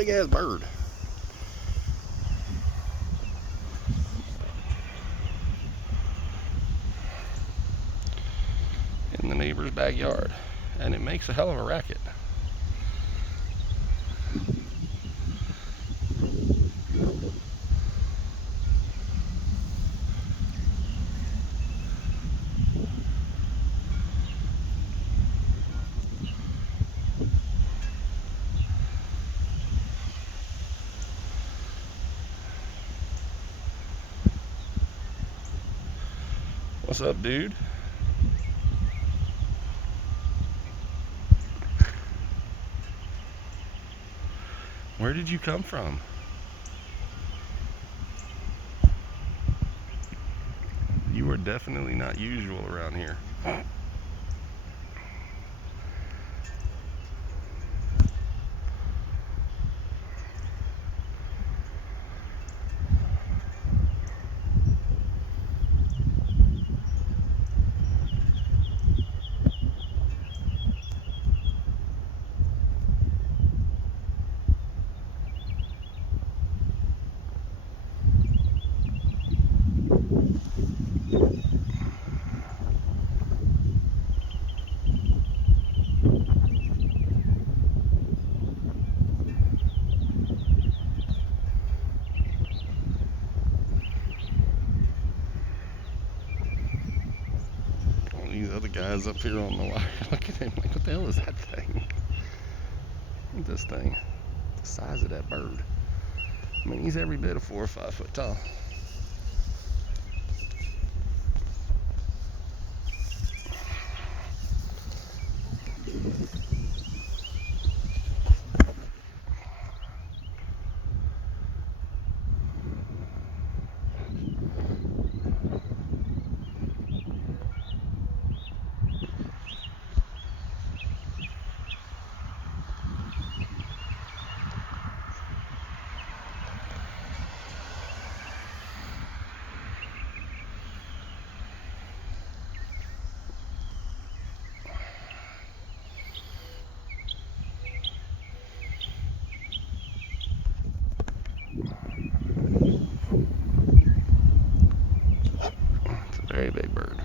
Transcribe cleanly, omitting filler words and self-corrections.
big ass bird. In the neighbor's backyard. And it makes a hell of a racket. What's up, dude? Where did you come from? You are definitely not usual around here. These other guys up here on the wire. Look at him. Like, what the hell is that thing? Look at this thing. The size of that bird. I mean, he's every bit of 4 or 5 foot tall. It's a very big bird.